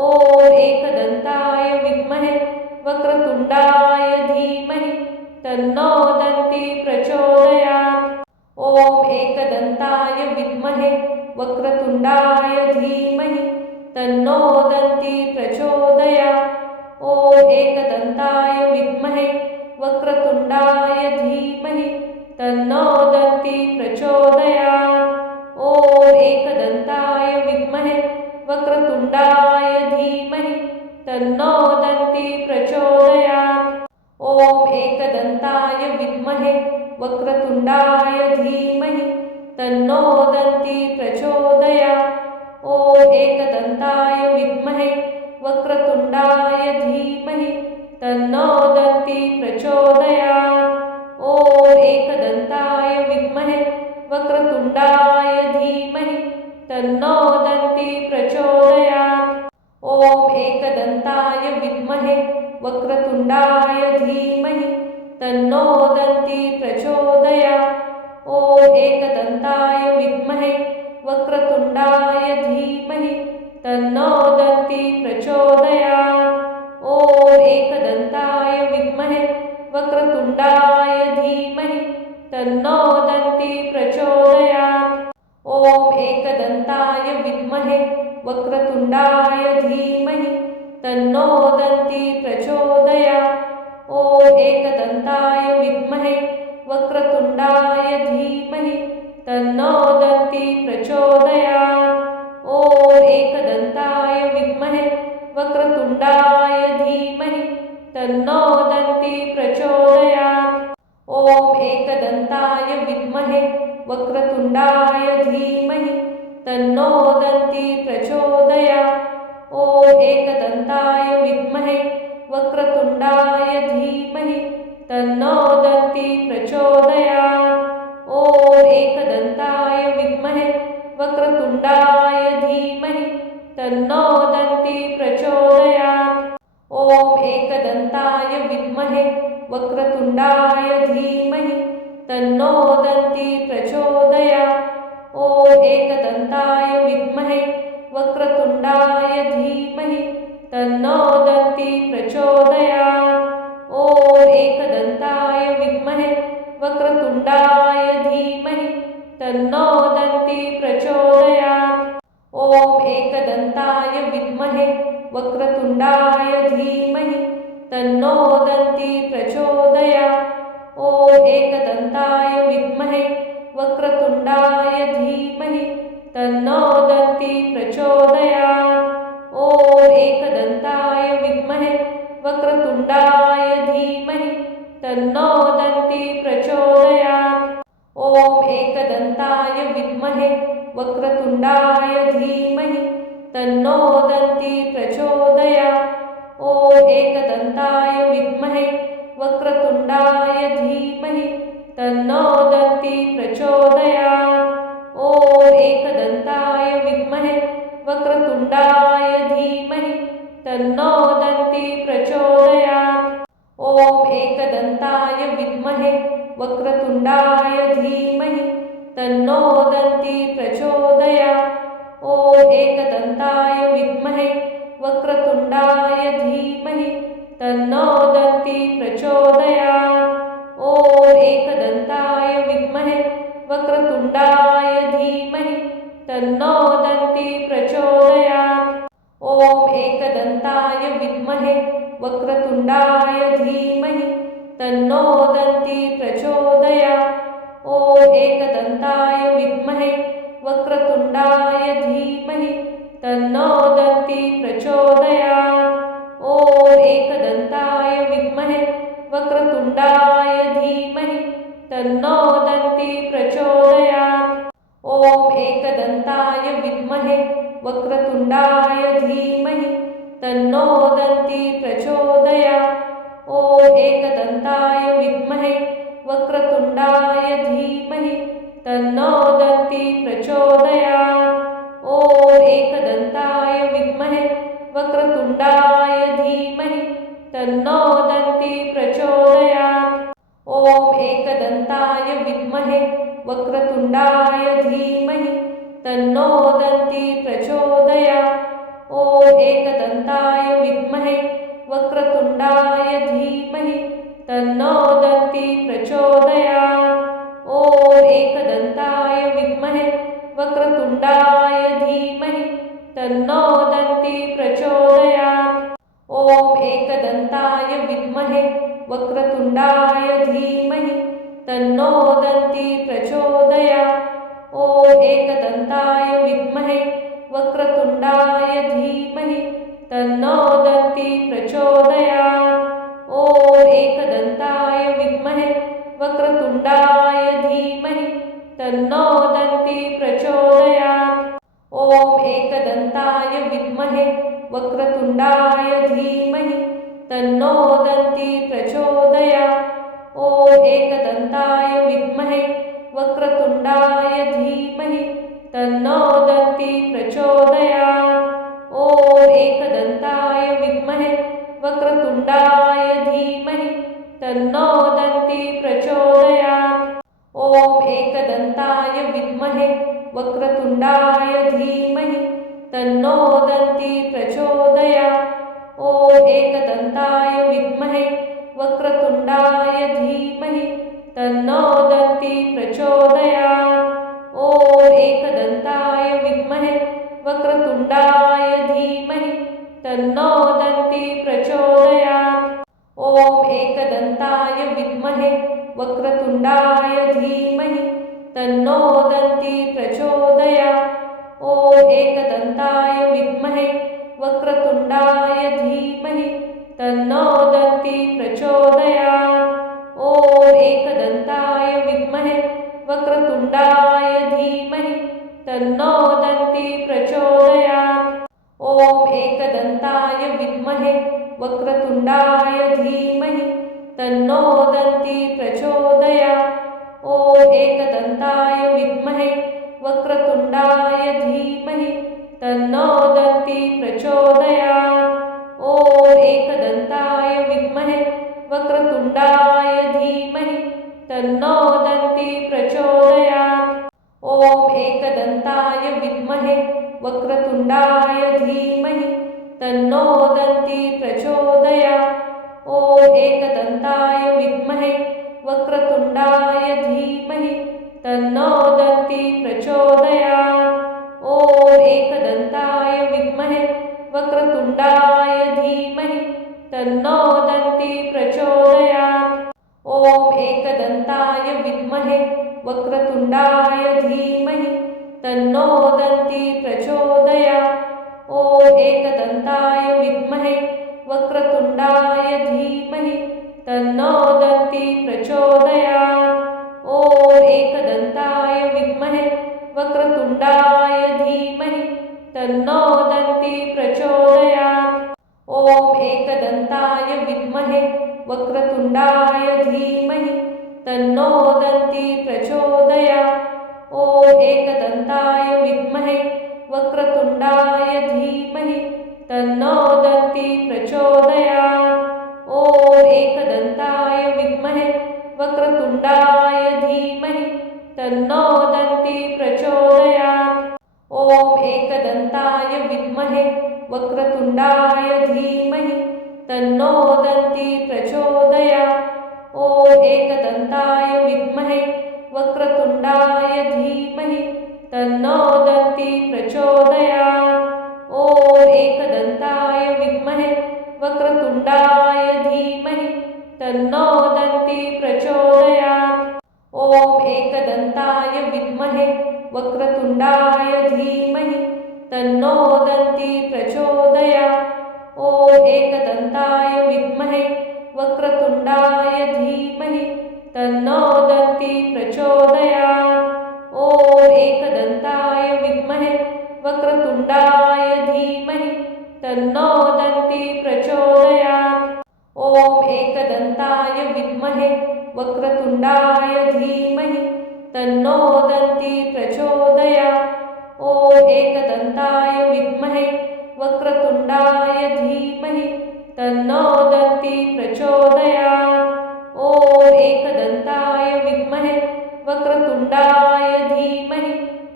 ॐ एकदन्ताय विद्महे वक्रतुण्डाय धीमहि तन्नो दन्ती प्रचोदयात्। ॐ एकदन्ताय विद्महे वक्रतुण्डाय धीमहि तन्नो दन्ती प्रचोदयात्। ॐ एकदन्ताय विद्महे वक्रतुण्डाय धीमहि तन्नो दन्ती प्रचोदयात्। ॐ एकदन्ताय विद्महे वक्रतुण्डाय धीमहि तन्नो दन्ती प्रचोदयात्। ॐ एकदन्ताय विद्महे वक्रतुण्डाय धीमहि तन्नो दन्ती प्रचोदयात्। ॐ एकदन्ताय विद्महे वक्रतुण्डाय धीमहि तन्नो दन्ती प्रचोदयात्। ॐ एकदन्ताय विद्महे वक्रतुण्डाय धीमहि तन्नो दन्ती प्रचोदयात्। ॐ एकदन्ताय विद्महे वक्रतुण्डाय धीमहि तन्नो दन्ती प्रचोदयात्। ॐ एकदन्ताय विद्महे वक्रतुण्डाय धीमहि तन्नो दन्ती प्रचोदयात्। ॐ एकदन्ताय विद्महे वक्रतुण्डाय धीमहि तन्नो दन्ती प्रचोदयात्। ॐ एकदन्ताय विद्महे वक्रतुण्डाय धीमहि तन्नो दन्ती प्रचोदयात्। ॐ एकदन्ताय विद्महे वक्रतुण्डाय धीमहि तन्नो दन्ती प्रचोदयात्। ॐ एकदन्ताय विद्महे वक्रतुण्डाय धीमहि तन्नो दन्ती प्रचोदयात्। ॐ एकदन्ताय विद्महे वक्रतुण्डाय धीमहि तन्नो दन्ती प्रचोदयात्। ॐ एकदन्ताय विद्महे वक्रतुण्डाय धीमहि तन्नो दन्ती प्रचोदयात्। ॐ एकदन्ताय विद्महे वक्रतुण्डाय धीमहि तन्नो दन्ती प्रचोदयात्। ॐ एकदन्ताय विद्महे वक्रतुण्डाय धीमहि तन्नो दन्ती प्रचोदयात्। ॐ एकदन्ताय विद्महे वक्रतुण्डाय धीमहि तन्नो दन्ती प्रचोदयात्। ॐ एकदन्ताय विद्महे वक्रतुण्डाय धीमहि तन्नो दन्ती प्रचोदयात्। ॐ एकदन्ताय विद्महे वक्रतुण्डाय धीमहि तन्नो दन्ती प्रचोदयात्। ॐ एकदन्ताय विद्महे वक्रतुण्डाय धीमहि तन्नो दन्ती प्रचोदयात्। ॐ एकदन्ताय विद्महे वक्रतुण्डाय धीमहि तन्नो दन्ती प्रचोदयात्। ॐ एकदन्ताय विद्महे वक्रतुण्डाय धीमहि तन्नो दन्ती प्रचोदयात्। ॐ एकदन्ताय विद्महे वक्रतुण्डाय धीमहि तन्नो दन्ती प्रचोदयात्। ॐ एकदन्ताय विद्महे वक्रतुण्डाय धीमहि तन्नो दन्ती प्रचोदयात्। ॐ एकदन्ताय विद्महे वक्रतुण्डाय धीमहि तन्नो दन्ती प्रचोदयात्। ॐ एकदन्ताय विद्महे वक्रतुण्डाय धीमहि तन्नो दन्ती प्रचोदयात्। ॐ एकदन्ताय विद्महे वक्रतुण्डाय धीमहि तन्नो दन्ती प्रचोदयात्। ॐ एकदन्ताय विद्महे वक्रतुण्डाय धीमहि तन्नो दन्ती प्रचोदयात्। ॐ एकदन्ताय विद्महे वक्रतुण्डाय धीमहि तन्नो दन्ती प्रचोदयात्। ॐ एकदन्ताय विद्महे वक्रतुण्डाय धीमहि तन्नो दन्ती प्रचोदयात्। ॐ एकदन्ताय विद्महे वक्रतुण्डाय धीमहि तन्नो दन्ती प्रचोदयात्। ॐ एकदन्ताय विद्महे वक्रतुण्डाय धीमहि तन्नो दन्ती प्रचोदयात्। ॐ एकदन्ताय विद्महे वक्रतुण्डाय धीमहि तन्नो दन्ती प्रचोदयात्। ॐ एकदन्ताय विद्महे वक्रतुण्डाय धीमहि तन्नो दन्ती प्रचोदयात्। ॐ एकदन्ताय विद्महे वक्रतुण्डाय धीमहि तन्नो दन्ती प्रचोदयात्। ॐ एकदन्ताय विद्महे वक्रतुण्डाय धीमहि तन्नो दन्ती प्रचोदयात्। ॐ एकदन्ताय विद्महे वक्रतुण्डाय धीमहि तन्नो दन्ती प्रचोदयात्। ॐ एकदन्ताय विद्महे वक्रतुण्डाय धीमहि तन्नो दन्ती प्रचोदयात्। ॐ एकदन्ताय विद्महे वक्रतुण्डाय धीमहि तन्नो दन्ती प्रचोदयात्। ॐ एकदन्ताय विद्महे वक्रतुण्डाय धीमहि तन्नो दन्ती प्रचोदयात्। ॐ एकदन्ताय विद्महे वक्रतुण्डाय धीमहि तन्नो दन्ती प्रचोदयात्। ॐ एकदन्ताय विद्महे वक्रतुण्डाय धीमहि तन्नो दन्ती प्रचोदयात्। ॐ एकदन्ताय विद्महे वक्रतुण्डाय धीमहि तन्नो दन्ती प्रचोदयात्। ॐ एकदन्ताय विद्महे वक्रतुण्डाय धीमहि तन्नो दन्ती प्रचोदयात्। ॐ एकदन्ताय विद्महे वक्रतुण्डाय धीमहि तन्नो दन्ती प्रचोदयात्। ॐ एकदन्ताय विद्महे वक्रतुण्डाय धीमहि तन्नो दन्ती प्रचोदयात्। ॐ एकदन्ताय विद्महे वक्रतुण्डाय धीमहि तन्नो दन्ती प्रचोदयात्। ॐ एकदन्ताय विद्महे वक्रतुण्डाय धीमहि तन्नो दन्ती प्रचोदयात्। ॐ एकदन्ताय विद्महे वक्रतुण्डाय धीमहि तन्नो दन्ती प्रचोदयात्। ॐ एकदन्ताय विद्महे वक्रतुण्डाय धीमहि तन्नो दन्ती प्रचोदयात्। ॐ एकदन्ताय विद्महे वक्रतुण्डाय धीमहि तन्नो दन्ती प्रचोदयात्। ॐ एकदन्ताय विद्महे वक्रतुण्डाय धीमहि तन्नो दन्ती प्रचोदयात्। ॐ एकदन्ताय विद्महे वक्रतुण्डाय धीमहि तन्नो दन्ती प्रचोदयात्। ॐ एकदन्ताय विद्महे वक्रतुण्डाय धीमहि तन्नो दन्ती प्रचोदयात्। ॐ एकदन्ताय विद्महे वक्रतुण्डाय धीमहि तन्नो दन्ती प्रचोदयात्। ॐ एकदन्ताय विद्महे वक्रतुण्डाय धीमहि तन्नो दन्ती प्रचोदयात्। ॐ एकदन्ताय विद्महे वक्रतुण्डाय धीमहि तन्नो दन्ती प्रचोदयात्। ॐ एकदन्ताय विद्महे वक्रतुण्डाय धीमहि तन्नो दन्ती प्रचोदयात्। ॐ एकदन्ताय विद्महे वक्रतुण्डाय धीमहि तन्नो दन्ती प्रचोदयात्। ॐ एकदन्ताय विद्महे वक्रतुण्डाय धीमहि तन्नो दन्ती प्रचोदयात्। ॐ एकदन्ताय विद्महे वक्रतुण्डाय धीमहि तन्नो दन्ती प्रचोदयात्। ॐ एकदन्ताय विद्महे वक्रतुण्डाय धीमहि तन्नो दन्ती प्रचोदयात्। ॐ एकदन्ताय विद्महे वक्रतुण्डाय धीमहि तन्नो दन्ती प्रचोदयात्। ॐ एकदन्ताय विद्महे वक्रतुण्डाय धीमहि तन्नो दन्ती प्रचोदयात्। ॐ एकदन्ताय विद्महे वक्रतुण्डाय धीमहि तन्नो दन्ती प्रचोदयात्। ॐ एकदन्ताय विद्महे वक्रतुण्डाय धीमहि तन्नो दन्ती प्रचोदयात्। ॐ एकदन्ताय विद्महे वक्रतुण्डाय धीमहि तन्नो दन्ती प्रचोदयात्। ॐ एकदन्ताय विद्महे वक्रतुण्डाय धीमहि तन्नो दन्ती प्रचोदयात्। ॐ एकदन्ताय विद्महे वक्रतुण्डाय धीमहि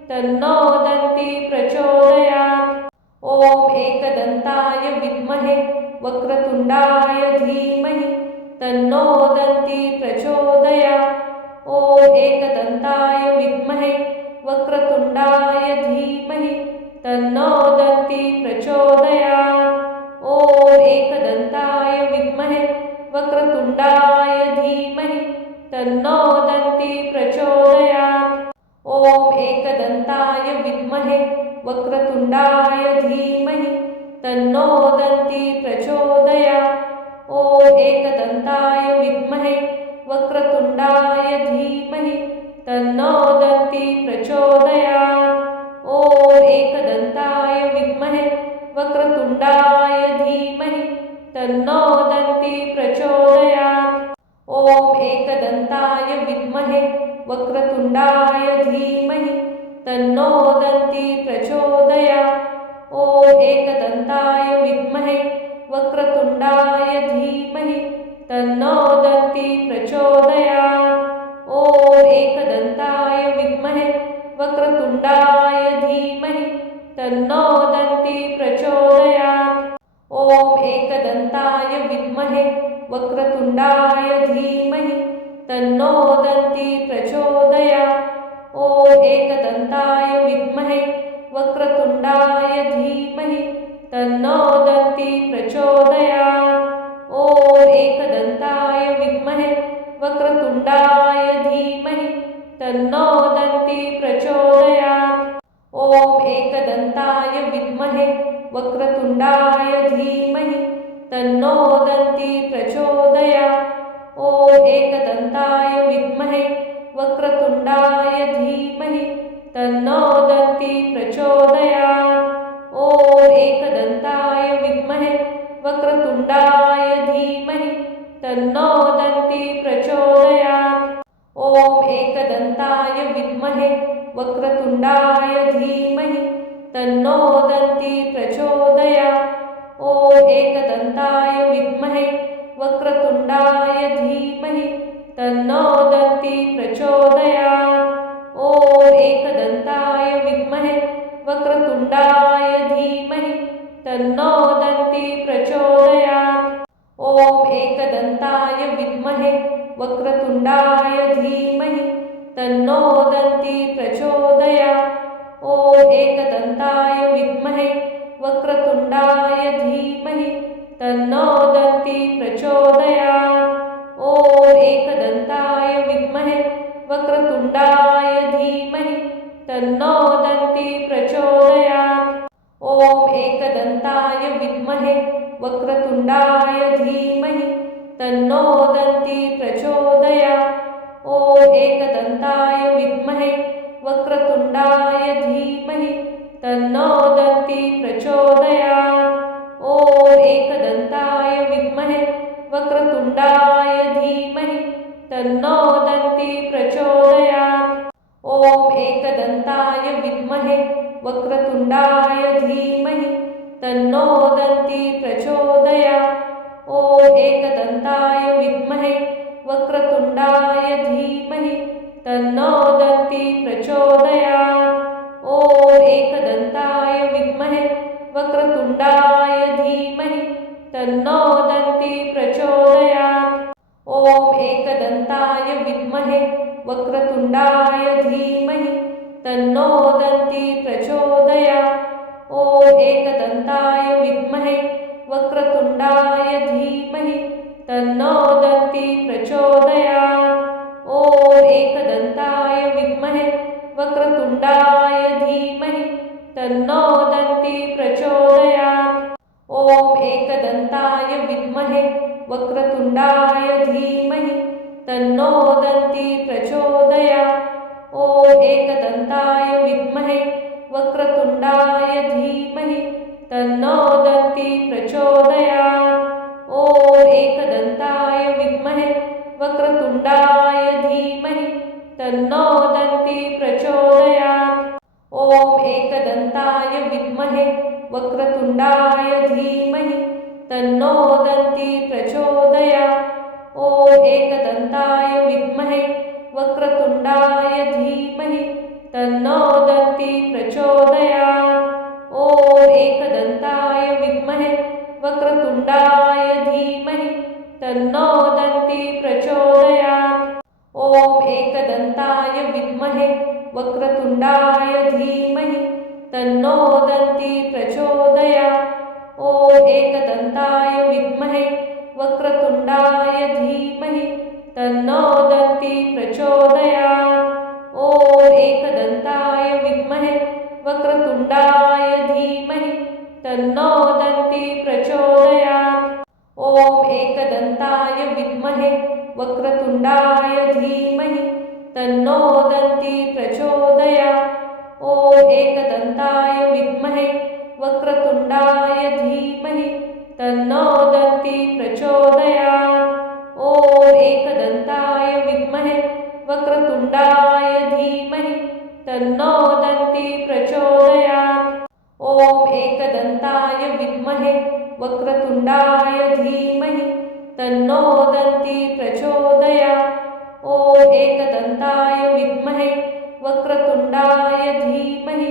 तन्नो दन्ती प्रचोदयात्। ॐ एकदन्ताय विद्महे वक्रतुण्डाय धीमहि तन्नो दन्ती प्रचोदयात्। ॐ एकदन्ताय विद्महे वक्रतुण्डाय धीमहि तन्नो दन्ती प्रचोदयात्। ॐ एकदन्ताय विद्महे वक्रतुण्डाय धीमहि तन्नो दन्ती प्रचोदयात्। ॐ एकदन्ताय विद्महे वक्रतुण्डाय धीमहि तन्नो दन्ती प्रचोदयात्। ॐ एकदन्ताय विद्महे वक्रतुण्डाय धीमहि तन्नो दन्ती प्रचोदयात्। ॐ एकदन्ताय विद्महे वक्रतुण्डाय धीमहि तन्नो दन्ती प्रचोदयात्। ॐ एकदन्ताय विद्महे वक्रतुण्डाय धीमहि तन्नो दन्ती प्रचोदयात्। ॐ एकदन्ताय विद्महे वक्रतुण्डाय धीमहि तन्नो दन्ती प्रचोदयात्। ॐ एकदन्ताय विद्महे वक्रतुण्डाय धीमहि तन्नो दन्ती प्रचोदयात्। ॐ एकदन्ताय विद्महे वक्रतुण्डाय धीमहि तन्नो दन्ती प्रचोदयात्। ॐ एकदन्ताय विद्महे वक्रतुण्डाय धीमहि तन्नो दन्ती प्रचोदयात्। ॐ एकदन्ताय विद्महे वक्रतुण्डाय धीमहि तन्नो दन्ती प्रचोदयात्। ॐ एकदन्ताय विद्महे वक्रतुण्डाय धीमहि तन्नो दन्ती प्रचोदयात्। ॐ एकदन्ताय विद्महे वक्रतुण्डाय धीमहि तन्नो दन्ती प्रचोदयात्। ॐ एकदन्ताय विद्महे वक्रतुण्डाय धीमहि तन्नो दन्ती प्रचोदयात्। ॐ एकदन्ताय विद्महे वक्रतुण्डाय धीमहि तन्नो दन्ती प्रचोदयात्। ॐ एकदन्ताय विद्महे वक्रतुण्डाय धीमहि तन्नो दन्ती प्रचोदयात्। ॐ एकदन्ताय विद्महे वक्रतुण्डाय धीमहि तन्नो दन्ती प्रचोदयात्। ॐ एकदन्ताय विद्महे वक्रतुण्डाय धीमहि तन्नो दन्ती प्रचोदयात्। ॐ एकदन्ताय विद्महे वक्रतुण्डाय धीमहि तन्नो दन्ती प्रचोदयात्। ॐ एकदन्ताय विद्महे वक्रतुण्डाय धीमहि तन्नो दन्ती प्रचोदयात्। ॐ एकदन्ताय विद्महे वक्रतुण्डाय धीमहि तन्नो दन्ती प्रचोदयात्। ॐ एकदन्ताय विद्महे वक्रतुण्डाय धीमहि तन्नो दन्ती प्रचोदयात्। ॐ एकदन्ताय विद्महे वक्रतुण्डाय धीमहि तन्नो दन्ती प्रचोदयात्। ॐ एकदन्ताय विद्महे वक्रतुण्डाय धीमहि तन्नो दन्ती प्रचोदयात्। ॐ एकदन्ताय विद्महे वक्रतुण्डाय धीमहि तन्नो दन्ती प्रचोदयात्। ॐ एकदन्ताय विद्महे वक्रतुण्डाय धीमहि तन्नो दन्ती प्रचोदयात्। ॐ एकदन्ताय विद्महे वक्रतुण्डाय धीमहि तन्नो दन्ती प्रचोदयात्। ॐ एकदन्ताय विद्महे वक्रतुण्डाय धीमहि तन्नो दन्ती प्रचोदयात्। ॐ एकदन्ताय विद्महे वक्रतुण्डाय धीमहि तन्नो दन्ती प्रचोदयात्। ॐ एकदन्ताय विद्महे वक्रतुण्डाय धीमहि तन्नो दन्ती प्रचोदयात्। ॐ एकदन्ताय विद्महे वक्रतुण्डाय धीमहि तन्नो दन्ती प्रचोदयात्। ॐ एकदन्ताय विद्महे वक्रतुण्डाय धीमहि तन्नो दन्ती प्रचोदयात्। ॐ एकदन्ताय विद्महे वक्रतुण्डाय धीमहि तन्नो दन्ती प्रचोदयात्। ॐ एकदन्ताय विद्महे वक्रतुण्डाय धीमहि तन्नो दन्ती प्रचोदयात्। ॐ एकदन्ताय विद्महे वक्रतुण्डाय धीमहि तन्नो दन्ती प्रचोदयात्। ॐ एकदन्ताय विद्महे वक्रतुण्डाय धीमहि तन्नो दन्ती प्रचोदयात्। ॐ एकदन्ताय विद्महे वक्रतुण्डाय धीमहि तन्नो दन्ती प्रचोदयात्। ॐ एकदन्ताय विद्महे वक्रतुण्डाय धीमहि तन्नो दन्ती प्रचोदयात्। ॐ एकदन्ताय विद्महे वक्रतुण्डाय धीमहि तन्नो दन्ती प्रचोदयात्। ॐ एकदन्ताय विद्महे वक्रतुण्डाय धीमहि तन्नो दन्ती प्रचोदयात्। ॐ एकदन्ताय विद्महे वक्रतुण्डाय धीमहि तन्नो दन्ती प्रचोदयात्। ॐ एकदन्ताय विद्महे वक्रतुण्डाय धीमहि तन्नो दन्ती प्रचोदयात्। ॐ एकदन्ताय विद्महे वक्रतुण्डाय धीमहि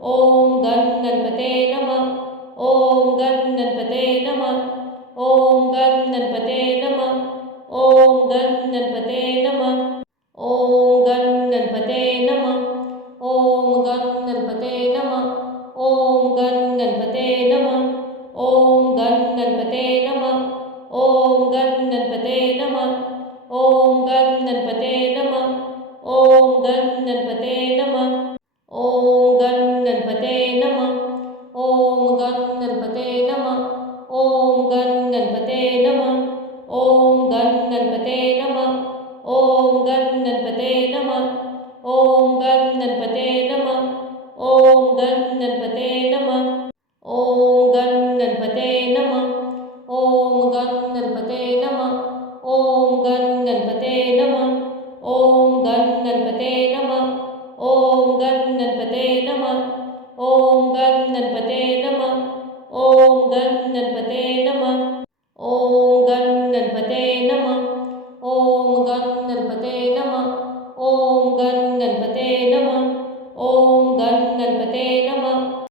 ओम गण गणपते नमः ओम गण गणपते नमः ओम गण गणपते नमः ओम गण गणपते नमः ओम गण गणपते नमः ओम गण गणपते नमः ओम गण गणपते नमः ओम गण गणपते नमः ओम गण गणपते नमः ओम गण गणपते नमः ओम गण गणपते नमः ओम गण गणपते नमः ओम गण गणपते नमः ओम गण गणपते नमः ओम गण गणपते नमः ओम गण गणपते नमः ओम गण गणपते